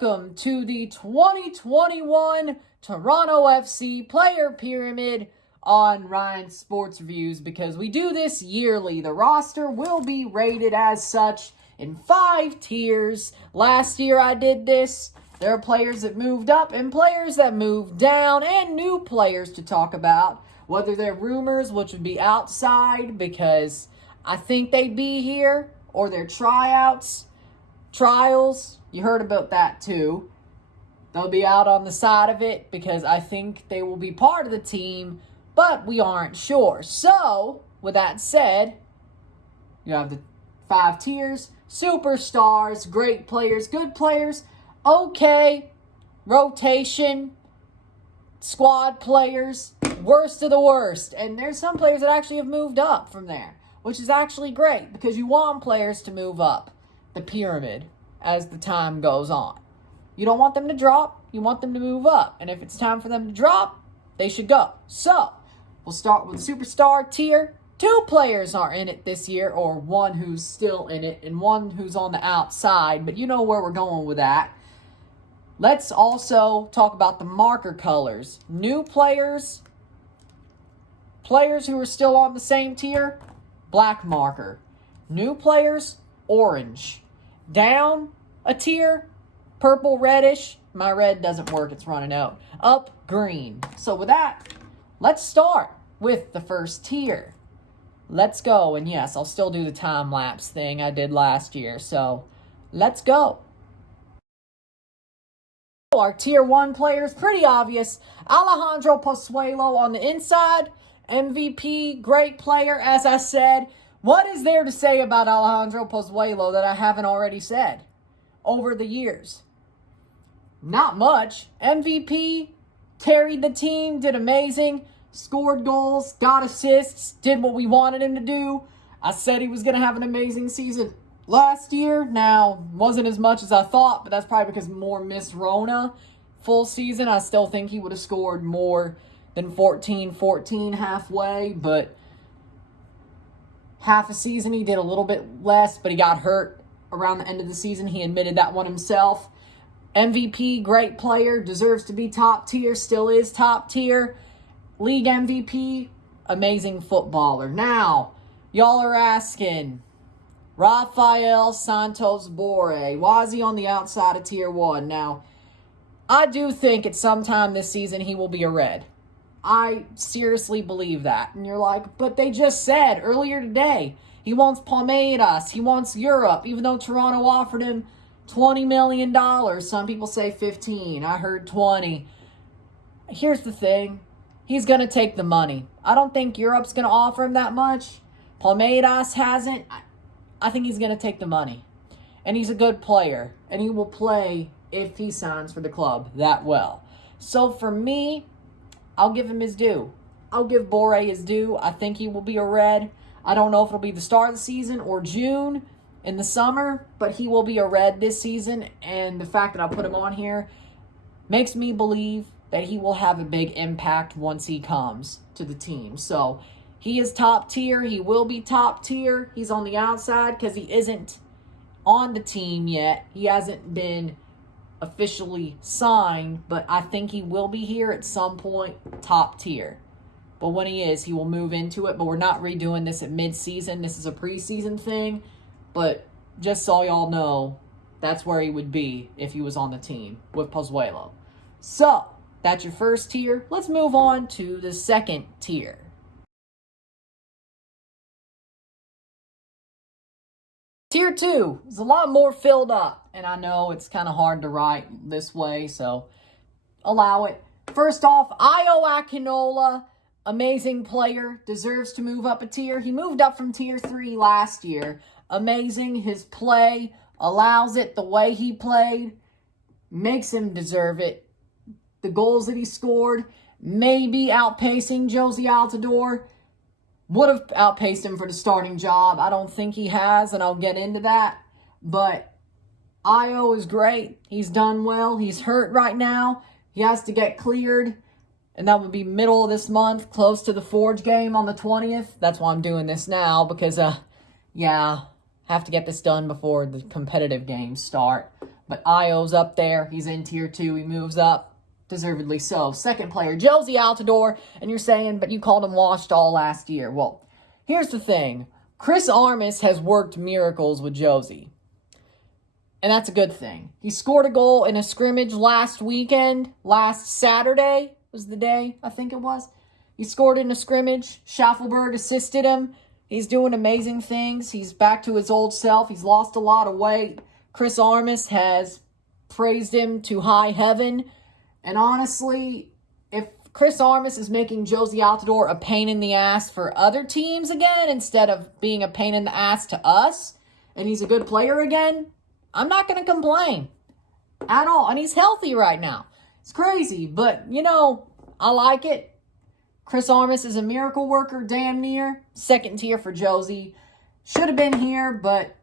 Welcome to the 2021 Toronto FC Player Pyramid on Ryan Sports Reviews, because we do this yearly. The roster will be rated as such in 5 tiers. Last year I did this. There are players that moved up and players that moved down, and new players to talk about, whether they're rumors, which would be outside because I think they'd be here, or they're tryouts, trials. You heard about that too. They'll be out on the side of it because I think they will be part of the team, but we aren't sure. So, with that said, you have the 5 tiers: superstars, great players, good players, okay, rotation, squad players, worst of the worst. And there's some players that actually have moved up from there, which is actually great because you want players to move up the pyramid as the time goes on. You don't want them to drop, you want them to move up. And if it's time for them to drop, they should go. So, we'll start with the superstar tier. 2 players are in it this year, or 1 who's still in it and 1 who's on the outside, but you know where we're going with that. Let's also talk about the marker colors. New players, players who are still on the same tier, black marker. New players, orange. Down a tier, purple, reddish. My red doesn't work, it's running out. Up, green. So with that, let's start with the first tier. Let's go. And yes, I'll still do the time lapse thing I did last year. So let's go. Our tier 1 players, pretty obvious. Alejandro Pozuelo on the inside. MVP, great player, as I said. What is there to say about Alejandro Pozuelo that I haven't already said over the years? Not much. MVP, carried the team, did amazing, scored goals, got assists, did what we wanted him to do. I said he was going to have an amazing season last year. Now, wasn't as much as I thought, but that's probably because more missed Rona full season. I still think he would have scored more than 14 halfway, but half a season he did a little bit less, but he got hurt around the end of the season. He admitted that one himself. MVP, great player, deserves to be top tier, still is top tier. League MVP, amazing footballer. Now, y'all are asking, Rafael, Santos, Bori, Wazzy on the outside of tier 1. Now, I do think at some time this season he will be a red. I seriously believe that. And you're like, but they just said earlier today he wants Palmeiras, he wants Europe, even though Toronto offered him $20 million. Some people say 15. I heard 20. Here's the thing. He's going to take the money. I don't think Europe's going to offer him that much. Palmeiras hasn't. I think he's going to take the money. And he's a good player. And he will play if he signs for the club that well. So for me, I'll give him his due. I'll give Bori his due. I think he will be a red. I don't know if it'll be the start of the season or June in the summer, but he will be a red this season. And the fact that I put him on here makes me believe that he will have a big impact once he comes to the team. So he is top tier. He will be top tier. He's on the outside because he isn't on the team yet. He hasn't been officially signed, but I think he will be here at some point, top tier. But when he is, he will move into it. But we're not redoing this at mid-season. This is a preseason thing. But just so y'all know, that's where he would be if he was on the team with Pozuelo. So, that's your first tier. Let's move on to the second tier. Tier 2 is a lot more filled up, and I know it's kind of hard to write this way, so allow it. First off, Aquilo, amazing player, deserves to move up a tier. He moved up from tier 3 last year. Amazing, his play allows it. The way he played makes him deserve it. The goals that he scored, maybe outpacing Josie Altidore. Would have outpaced him for the starting job. I don't think he has, and I'll get into that. But Io is great. He's done well. He's hurt right now. He has to get cleared, and that would be middle of this month, close to the Forge game on the 20th. That's why I'm doing this now, because, have to get this done before the competitive games start. But Io's up there. He's in tier 2. He moves up. Deservedly so. Second player, Josie Altidore. And you're saying, but you called him washed all last year. Well, here's the thing. Chris Armas has worked miracles with Josie. And that's a good thing. He scored a goal in a scrimmage last weekend. Last Saturday was the day, I think it was. He scored in a scrimmage. Schaffelberg assisted him. He's doing amazing things. He's back to his old self. He's lost a lot of weight. Chris Armas has praised him to high heaven. And honestly, if Chris Armas is making Josie Altidore a pain in the ass for other teams again, instead of being a pain in the ass to us, and he's a good player again, I'm not going to complain at all. And he's healthy right now. It's crazy, but, I like it. Chris Armas is a miracle worker, damn near. Second tier for Josie. Should have been here, but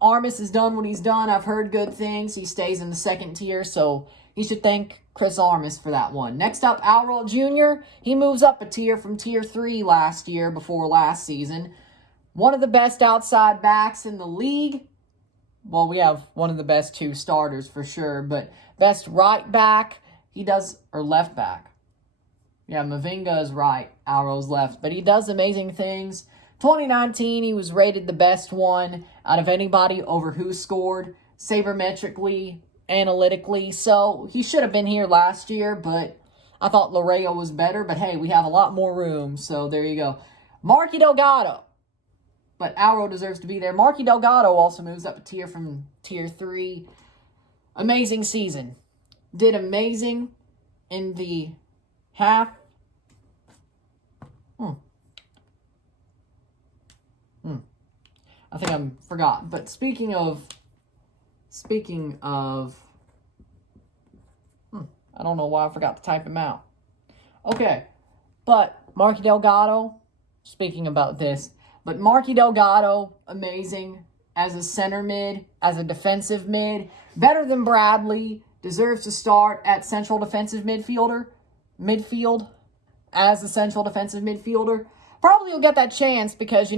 Armas has done what he's done. I've heard good things. He stays in the second tier, so he should thank Chris Armas for that one. Next up, Yarrow Jr. He moves up a tier from tier 3 last year before last season. One of the best outside backs in the league. Well, we have one of the best 2 starters for sure, but best right back, or left back. Yeah, Mavinga is right, Yarrow's left, but he does amazing things. 2019, he was rated the best one out of anybody over who scored, sabermetrically, analytically, so he should have been here last year, but I thought Larea was better, but hey, we have a lot more room, so there you go. Marky Delgado. But Yarrow deserves to be there. Marky Delgado also moves up a tier from tier 3. Amazing season. Did amazing in the half. I think I'm forgot. But speaking of, I don't know why I forgot to type him out. Okay, but Marky Delgado, speaking about this, but Marky Delgado, amazing as a center mid, as a defensive mid. Better than Bradley. Deserves to start at central defensive midfield, as a central defensive midfielder. Probably will get that chance because,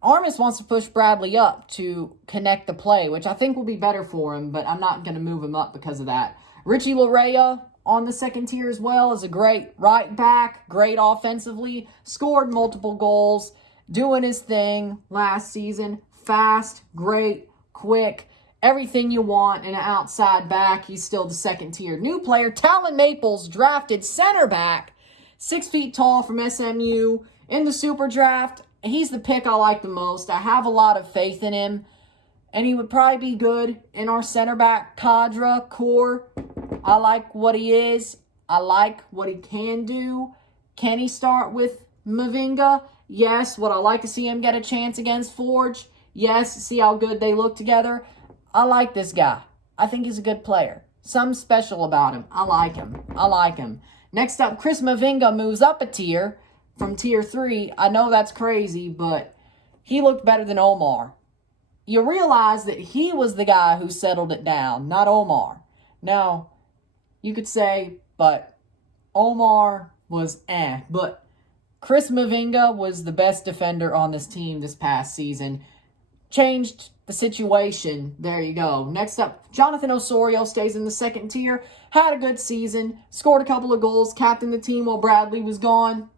Armas wants to push Bradley up to connect the play, which I think will be better for him, but I'm not going to move him up because of that. Richie Larea on the second tier as well is a great right back, great offensively, scored multiple goals, doing his thing last season. Fast, great, quick, everything you want in an outside back. He's still the second tier. New player, Talon Maples, drafted center back, 6 feet tall from SMU in the super draft. He's the pick I like the most. I have a lot of faith in him, and he would probably be good in our center back core. I like what he is. I like what he can do. Can he start with Mavinga? Yes. Would I like to see him get a chance against Forge? Yes. See how good they look together? I like this guy. I think he's a good player. Something special about him. I like him. Next up, Chris Mavinga moves up a tier from tier 3. I know that's crazy, but he looked better than Omar. You realize that he was the guy who settled it down, not Omar. Now, you could say, but Omar was but Chris Mavinga was the best defender on this team this past season. Changed the situation. There you go. Next up, Jonathan Osorio stays in the second tier. Had a good season. Scored a couple of goals. Captained the team while Bradley was gone.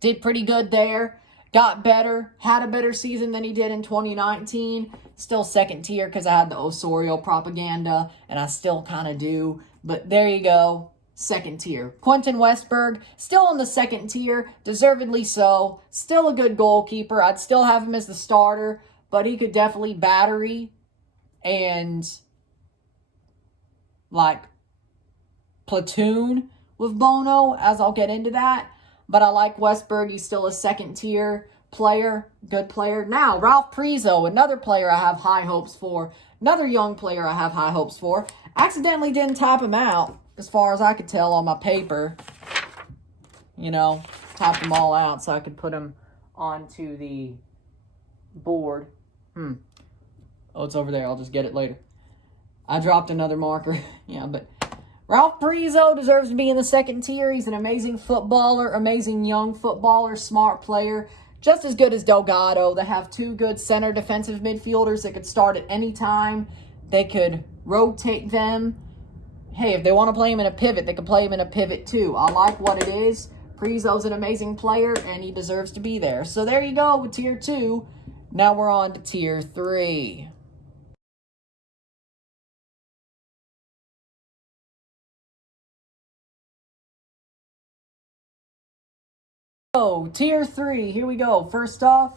Did pretty good there. Got better. Had a better season than he did in 2019. Still second tier because I had the Osorio propaganda, and I still kind of do. But there you go. Second tier. Quentin Westberg, still in the second tier. Deservedly so. Still a good goalkeeper. I'd still have him as the starter, but he could definitely battery and platoon with Bono, as I'll get into that. But I like Westberg. He's still a second tier player. Good player. Now, Ralph Prieso, another player I have high hopes for. Another young player I have high hopes for. Accidentally didn't type him out, as far as I could tell on my paper. Typed them all out so I could put them onto the board. Oh, it's over there. I'll just get it later. I dropped another marker. But Ralph Prieso deserves to be in the second tier. He's an amazing footballer, amazing young footballer, smart player. Just as good as Delgado. They have 2 good center defensive midfielders that could start at any time. They could rotate them. Hey, if they want to play him in a pivot, they can play him in a pivot too. I like what it is. Prieso's an amazing player, and he deserves to be there. So there you go with Tier 2. Now we're on to Tier 3. So, Tier 3, here we go. First off,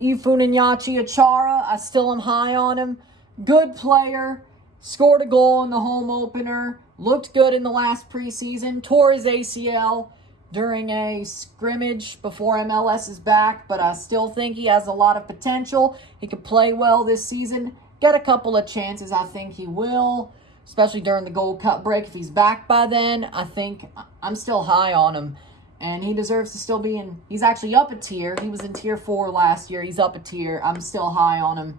Ifunenyachi Achara. I still am high on him. Good player. Scored a goal in the home opener. Looked good in the last preseason. Tore his ACL during a scrimmage before MLS is back, but I still think he has a lot of potential. He could play well this season. Get a couple of chances, I think he will, especially during the Gold Cup break. If he's back by then, I think I'm still high on him. And he deserves to still be in. He's actually up a tier. He was in Tier 4 last year. He's up a tier. I'm still high on him.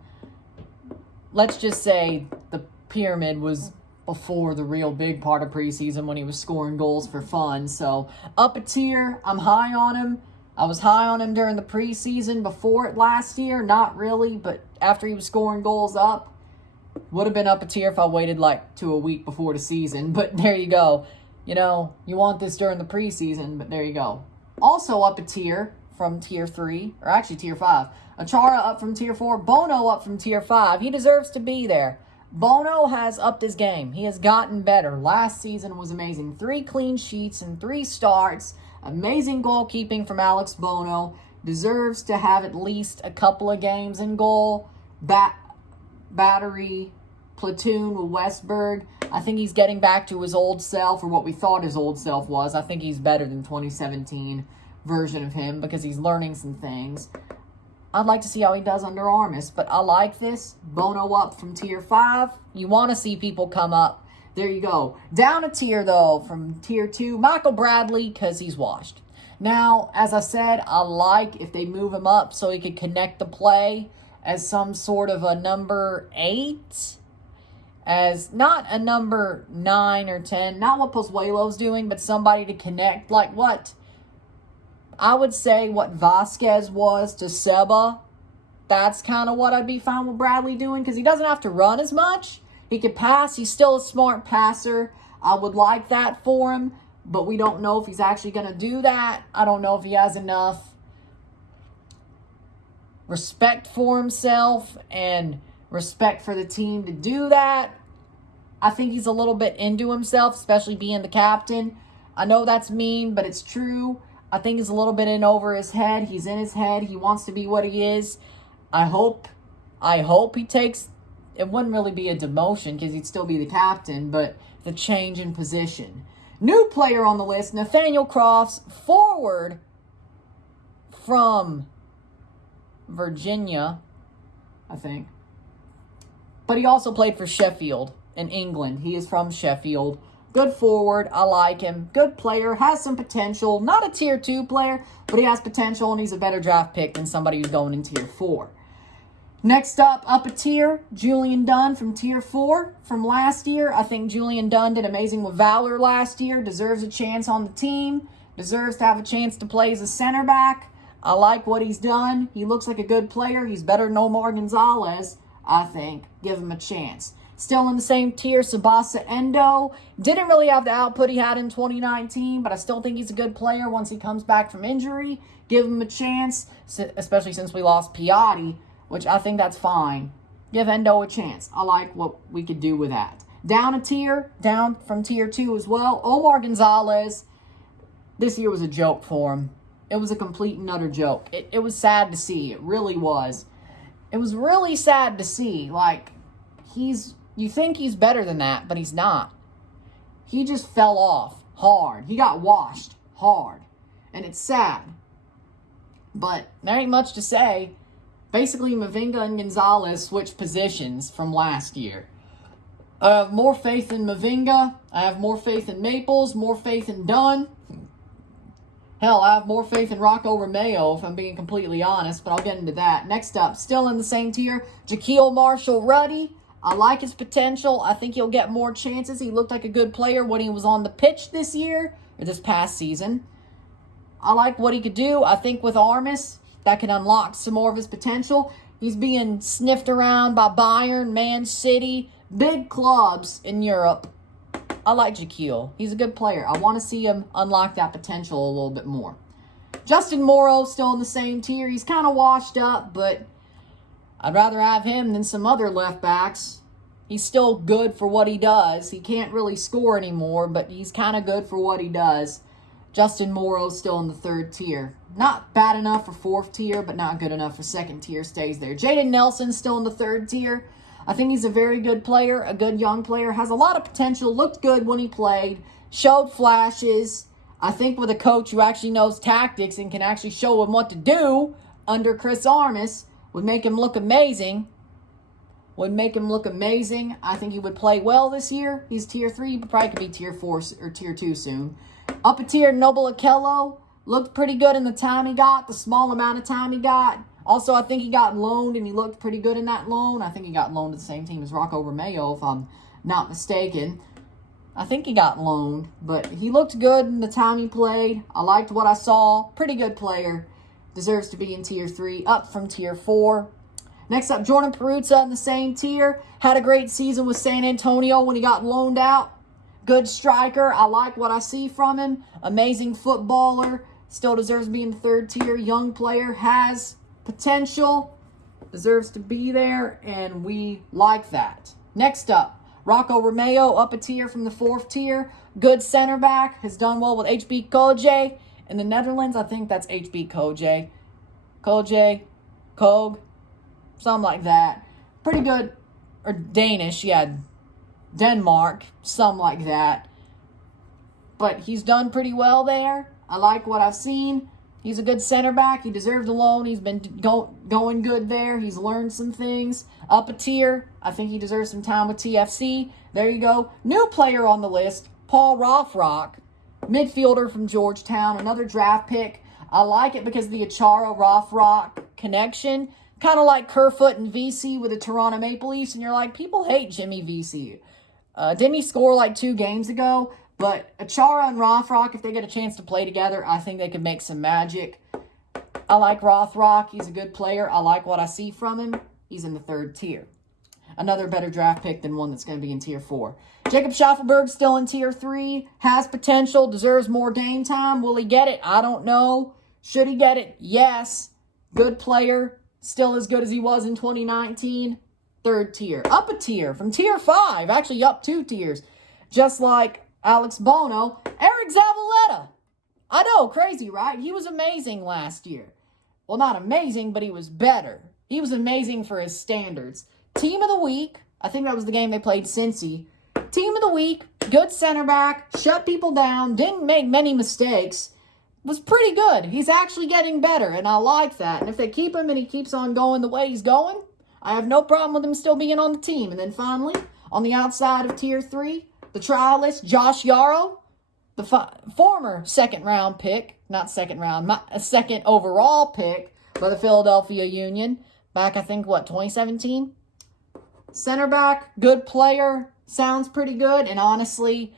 Let's just say the pyramid was before the real big part of preseason when he was scoring goals for fun. So, up a tier. I'm high on him. I was high on him during the preseason before it last year. Not really, but after he was scoring goals up. Would have been up a tier if I waited to a week before the season. But there you go. You know, you want this during the preseason, but there you go. Also up a tier from Tier 3, or actually Tier 5. Achara up from Tier 4. Bono up from Tier 5. He deserves to be there. Bono has upped his game. He has gotten better. Last season was amazing. 3 clean sheets and 3 starts. Amazing goalkeeping from Alex Bono. Deserves to have at least a couple of games in goal. Battery platoon with Westberg. I think he's getting back to his old self, or what we thought his old self was. I think he's better than 2017 version of him because he's learning some things. I'd like to see how he does under Armas, but I like this. Bono up from Tier 5. You want to see people come up. There you go. Down a tier, though, from Tier 2. Michael Bradley, because he's washed. Now, as I said, I like if they move him up so he could connect the play as some sort of a number 8. As not a number 9 or 10, not what Pozuelo's doing, but somebody to connect, like what I would say what Vasquez was to Seba. That's kind of what I'd be fine with Bradley doing, because he doesn't have to run as much. He could pass. He's still a smart passer. I would like that for him, but we don't know if he's actually going to do that. I don't know if he has enough respect for himself and respect for the team to do that. I think he's a little bit into himself, especially being the captain. I know that's mean, but it's true. I think he's a little bit in over his head. He's in his head. He wants to be what he is. I hope he takes, it wouldn't really be a demotion because he'd still be the captain, but the change in position. New player on the list, Nathaniel Crofts, forward from Virginia, I think. But he also played for Sheffield in England. He is from Sheffield. Good forward. I like him. Good player. Has some potential. Not a Tier 2 player, but he has potential, and he's a better draft pick than somebody who's going in Tier 4. Next up a tier, Julian Dunn from Tier 4 from last year. I think Julian Dunn did amazing with Valor last year. Deserves a chance on the team. Deserves to have a chance to play as a center back. I like what he's done. He looks like a good player. He's better than Omar Gonzalez, I think. Give him a chance. Still in the same tier, Sabasa Endo. Didn't really have the output he had in 2019, but I still think he's a good player once he comes back from injury. Give him a chance, especially since we lost Piatti, which I think that's fine. Give Endo a chance. I like what we could do with that. Down a tier, down from Tier 2 as well. Omar Gonzalez. This year was a joke for him. It was a complete and utter joke. It was sad to see. It really was. It was really sad to see. Like, you think he's better than that, but he's not. He just fell off hard. He got washed hard. And it's sad. But there ain't much to say. Basically, Mavinga and Gonzalez switched positions from last year. I have more faith in Mavinga. I have more faith in Maples, more faith in Dunn. Hell, I have more faith in Rocco Romeo, if I'm being completely honest, but I'll get into that. Next up, still in the same tier, Shaquille Marshall Ruddy. I like his potential. I think he'll get more chances. He looked like a good player when he was on the pitch this year, or this past season. I like what he could do. I think with Armas, that can unlock some more of his potential. He's being sniffed around by Bayern, Man City, big clubs in Europe. I like Shaquille. He's a good player. I want to see him unlock that potential a little bit more. Justin Morrow still in the same tier. He's kind of washed up, but I'd rather have him than some other left backs. He's still good for what he does. He can't really score anymore, but he's kind of good for what he does. Justin Morrow's still in the 3rd tier. Not bad enough for 4th tier, but not good enough for 2nd tier. Stays there. Jayden Nelson still in the 3rd tier. I think he's a very good player, a good young player. Has a lot of potential. Looked good when he played. Showed flashes. I think with a coach who actually knows tactics and can actually show him what to do under Chris Armas would make him look amazing. I think he would play well this year. He's tier 3, but probably could be tier 4 or tier 2 soon. Up a tier, Noble Aquilo. Looked pretty good in the time he got, the small amount of time he got. Also, I think he got loaned, and he looked pretty good in that loan. I think he got loaned to the same team as Rocco Romeo, if I'm not mistaken. I think he got loaned, but he looked good in the time he played. I liked what I saw. Pretty good player. Deserves to be in tier 3, up from tier 4. Next up, Jordan Perutz in the same tier. Had a great season with San Antonio when he got loaned out. Good striker. I like what I see from him. Amazing footballer. Still deserves to be in the 3rd tier. Young player. Has potential. Deserves to be there. And we like that. Next up, Rocco Romeo up a tier from the 4th tier. Good center back. Has done well with HB Koje. In the Netherlands, I think that's HB Koje. Kog. Something like that. Pretty good. Or Danish, yeah. Denmark. Something like that. But he's done pretty well there. I like what I've seen. He's a good center back. He deserved a loan. He's been going good there. He's learned some things. Up a tier. I think he deserves some time with TFC. There you go. New player on the list. Paul Rothrock. Midfielder from Georgetown. Another draft pick. I like it because of the Achara-Rothrock connection. Kind of like Kerfoot and VC with the Toronto Maple Leafs. And you're like, people hate Jimmy VC. Didn't he score like 2 games ago? But Achara and Rothrock, if they get a chance to play together, I think they could make some magic. I like Rothrock. He's a good player. I like what I see from him. He's in the 3rd tier. Another better draft pick than one that's going to be in tier 4. Jacob Schaffelberg still in tier 3. Has potential. Deserves more game time. Will he get it? I don't know. Should he get it? Yes. Good player. Still as good as he was in 2019. 3rd tier. Up a tier from tier 5. Actually, up 2 tiers. Just like Alex Bono. Eric Zavaleta. I know, crazy, right? He was amazing last year. Well, not amazing, but he was better. He was amazing for his standards. Team of the week. I think that was the game they played Cincy. Team of the week. Good center back. Shut people down. Didn't make many mistakes. Was pretty good. He's actually getting better, and I like that. And if they keep him and he keeps on going the way he's going, I have no problem with him still being on the team. And then finally, on the outside of tier 3, the trialist, Josh Yarrow, the former 2nd round pick, not 2nd round, a 2nd overall pick by the Philadelphia Union. Back, I think, 2017? Center back, good player, sounds pretty good. And honestly,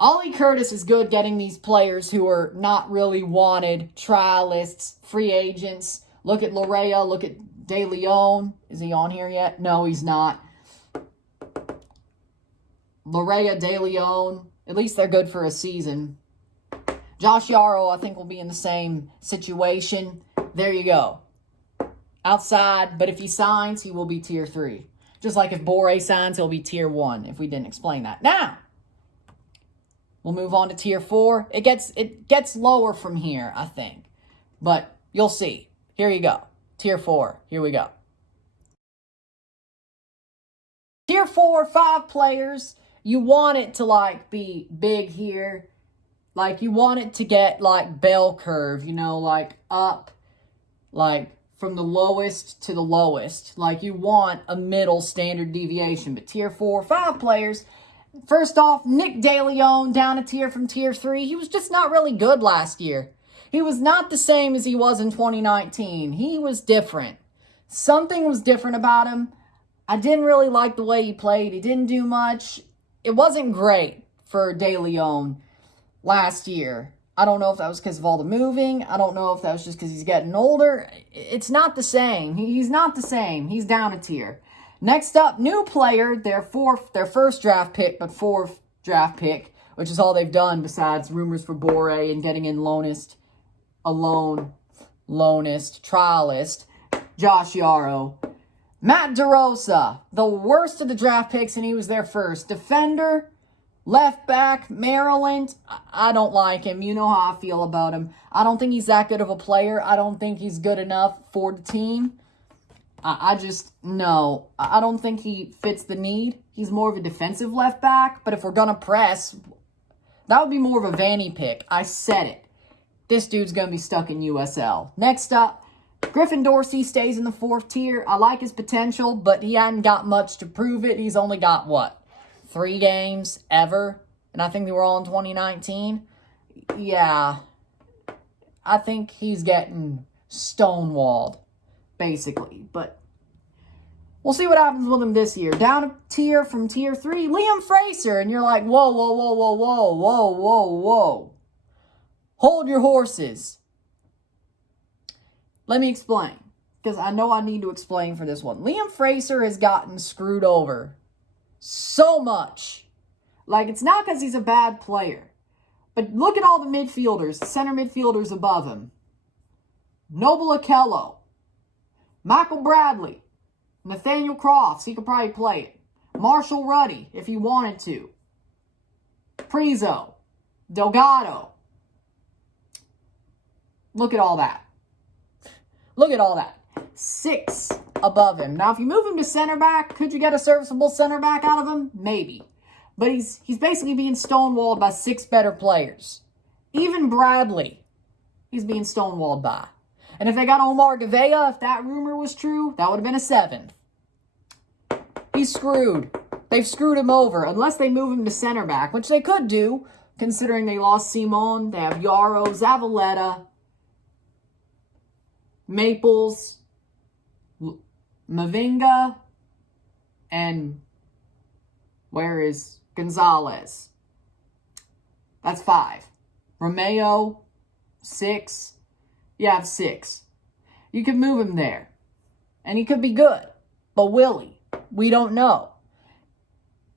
Ollie Curtis is good getting these players who are not really wanted, trialists, free agents. Look at Larea, look at De Leon. Is he on here yet? No, he's not. Larea, De Leon, at least they're good for a season. Josh Yarrow, I think, will be in the same situation. There you go. Outside, but if he signs, he will be tier 3. Just like if Bori signs, he'll be tier 1, if we didn't explain that. Now, we'll move on to tier 4. It gets lower from here, I think. But you'll see. Here you go. Tier 4. Here we go. Tier 4, 5 players. You want it to, be big here. You want it to get, bell curve, up, from the lowest to the lowest. You want a middle standard deviation. But tier 4, 5 players. First off, Nick De Leon down a tier from tier 3. He was just not really good last year. He was not the same as he was in 2019. He was different. Something was different about him. I didn't really like the way he played. He didn't do much. It wasn't great for De Leon last year. I don't know if that was because of all the moving. I don't know if that was just because he's getting older. It's not the same. He's not the same. He's down a tier. Next up, new player, their first draft pick, but fourth draft pick, which is all they've done besides rumors for Bori and getting in loanist, trialist, Josh Yarrow. Matt DeRosa, the worst of the draft picks, and he was there first. Defender, left back, Maryland. I don't like him. You know how I feel about him. I don't think he's that good of a player. I don't think he's good enough for the team. I don't think he fits the need. He's more of a defensive left back, but if we're going to press, that would be more of a Vanny pick. I said it. This dude's going to be stuck in USL. Next up, Griffin Dorsey stays in the fourth tier. I like his potential, but he hadn't got much to prove it. He's only got, 3 games ever? And I think they were all in 2019. Yeah. I think he's getting stonewalled, basically. But we'll see what happens with him this year. Down a tier from tier 3, Liam Fraser. And you're like, whoa. Hold your horses. Let me explain, because I know I need to explain for this one. Liam Fraser has gotten screwed over so much. Like, it's not because he's a bad player. But look at all the midfielders, center midfielders above him. Noble Aquilo, Michael Bradley, Nathaniel Crofts, he could probably play it. Marshall Ruddy, if he wanted to. Prieso, Delgado. Look at all that. 6 above him. Now, if you move him to center back, could you get a serviceable center back out of him? Maybe. But he's basically being stonewalled by 6 better players. Even Bradley, he's being stonewalled by. And if they got Omar Gonzalez, if that rumor was true, that would have been a 7th. He's screwed. They've screwed him over, unless they move him to center back, which they could do, considering they lost Simon. They have Yarrow, Zavaleta, Maples, Mavinga, and where is Gonzalez? That's 5. Romeo, 6. You have 6. You could move him there. And he could be good. But will he? We don't know.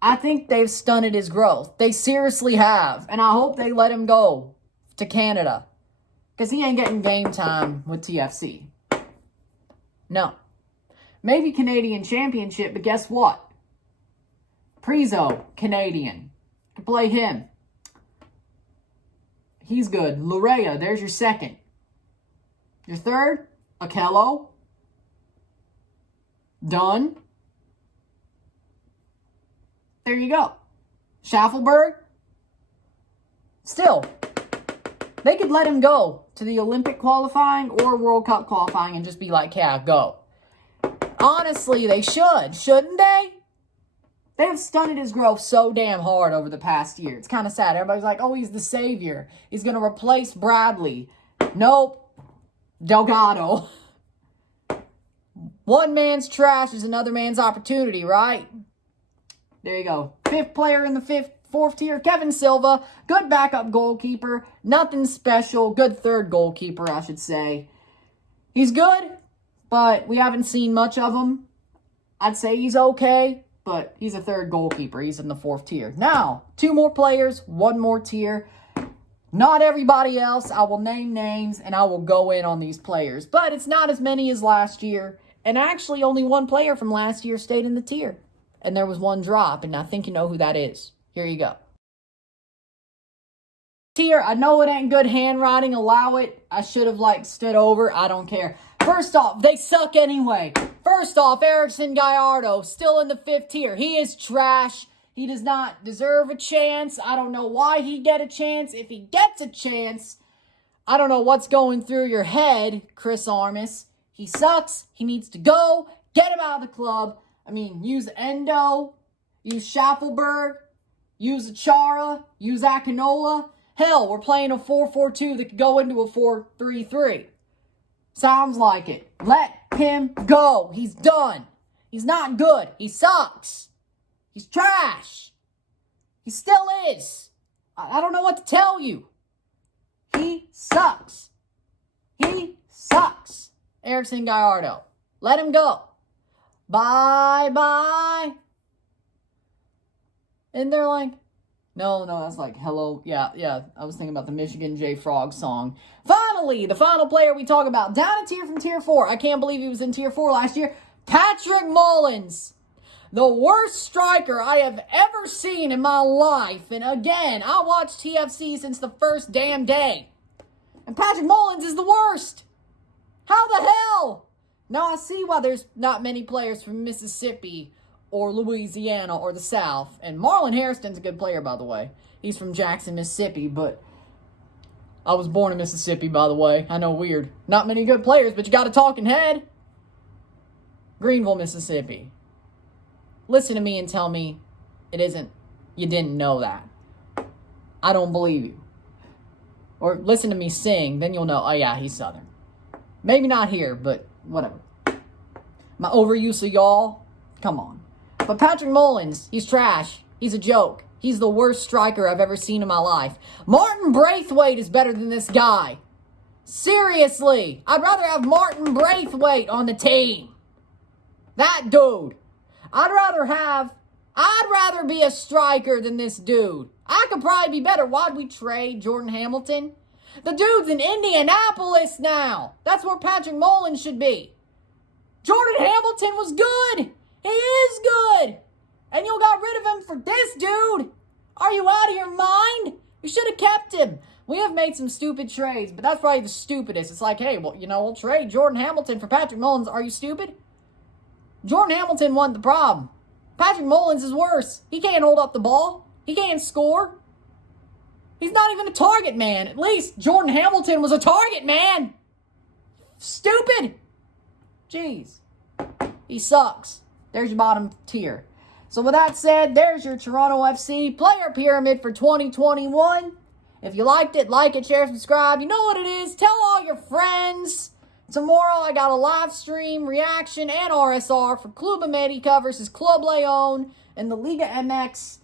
I think they've stunted his growth. They seriously have. And I hope they let him go to Canada. Because he ain't getting game time with TFC. No. Maybe Canadian Championship, but guess what? Prieso, Canadian. You can play him. He's good. Larea, there's your 2nd. Your 3rd, Aquilo. Dunn. There you go. Schaffelberg. Still, they could let him go to the Olympic qualifying or World Cup qualifying and just be like, yeah, go. Honestly, they should. Shouldn't they? They have stunted his growth so damn hard over the past year. It's kind of sad. Everybody's like, oh, he's the savior. He's going to replace Bradley. Nope. Delgado. One man's trash is another man's opportunity, right? There you go. 5th player in the 4th tier, Kevin Silva. Good backup goalkeeper. Nothing special. Good 3rd goalkeeper, I should say. He's good, but we haven't seen much of him. I'd say he's okay, but he's a 3rd goalkeeper. He's in the 4th tier. Now, 2 more players, 1 more tier. Not everybody else. I will name names, and I will go in on these players. But it's not as many as last year. And actually, only 1 player from last year stayed in the tier. And there was 1 drop, and I think you know who that is. Here you go. Tier, I know it ain't good handwriting. Allow it. I should have, stood over. I don't care. First off, they suck anyway. First off, Erickson Gallardo, still in the 5th tier. He is trash. He does not deserve a chance. I don't know why he'd get a chance. If he gets a chance, I don't know what's going through your head, Chris Armas. He sucks. He needs to go. Get him out of the club. Use Endo. Use Schaffelberg. Use Achara. Use Akinola. Hell, we're playing a 4-4-2 that could go into a 4-3-3. Sounds like it. Let him go. He's done. He's not good. He sucks. He's trash. He still is. I don't know what to tell you. He sucks. He sucks. Erickson Gallardo. Let him go. Bye-bye. And they're like, no, that's like, hello. Yeah. I was thinking about the Michigan J. Frog song. Finally, the final player we talk about. Down a tier from Tier 4. I can't believe he was in Tier 4 last year. Patrick Mullins. The worst striker I have ever seen in my life. And again, I watched TFC since the first damn day. And Patrick Mullins is the worst. How the hell? Now I see why there's not many players from Mississippi or Louisiana or the South. And Marlon Hairston's a good player, by the way. He's from Jackson, Mississippi, but I was born in Mississippi, by the way. I know, weird. Not many good players, but you got a talking head. Greenville, Mississippi. Listen to me and tell me it isn't, you didn't know that. I don't believe you. Or listen to me sing, then you'll know, oh yeah, he's Southern. Maybe not here, but whatever. My overuse of y'all, come on. But Patrick Mullins, he's trash. He's a joke. He's the worst striker I've ever seen in my life. Martin Braithwaite is better than this guy. Seriously, I'd rather have Martin Braithwaite on the team. That dude. I'd rather be a striker than this dude. I could probably be better. Why'd we trade Jordan Hamilton? The dude's in Indianapolis now. That's where Patrick Mullins should be. Jordan Hamilton was good. He is good. And you got rid of him for this dude. Are you out of your mind? You should have kept him. We have made some stupid trades, but that's probably the stupidest. It's like, hey, well, we'll trade Jordan Hamilton for Patrick Mullins. Are you stupid? Jordan Hamilton wasn't the problem. Patrick Mullins is worse. He can't hold up the ball. He can't score. He's not even a target man. At least Jordan Hamilton was a target man. Stupid. Jeez. He sucks. There's your bottom tier. So with that said, there's your Toronto FC player pyramid for 2021. If you liked it, like it, share, subscribe. You know what it is. Tell all your friends. Tomorrow I got a live stream, reaction, and RSR for Club America versus Club Leon in the Liga MX.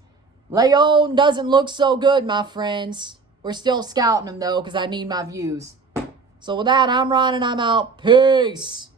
Leon doesn't look so good, my friends. We're still scouting him, though, because I need my views. So with that, I'm Ron, and I'm out. Peace.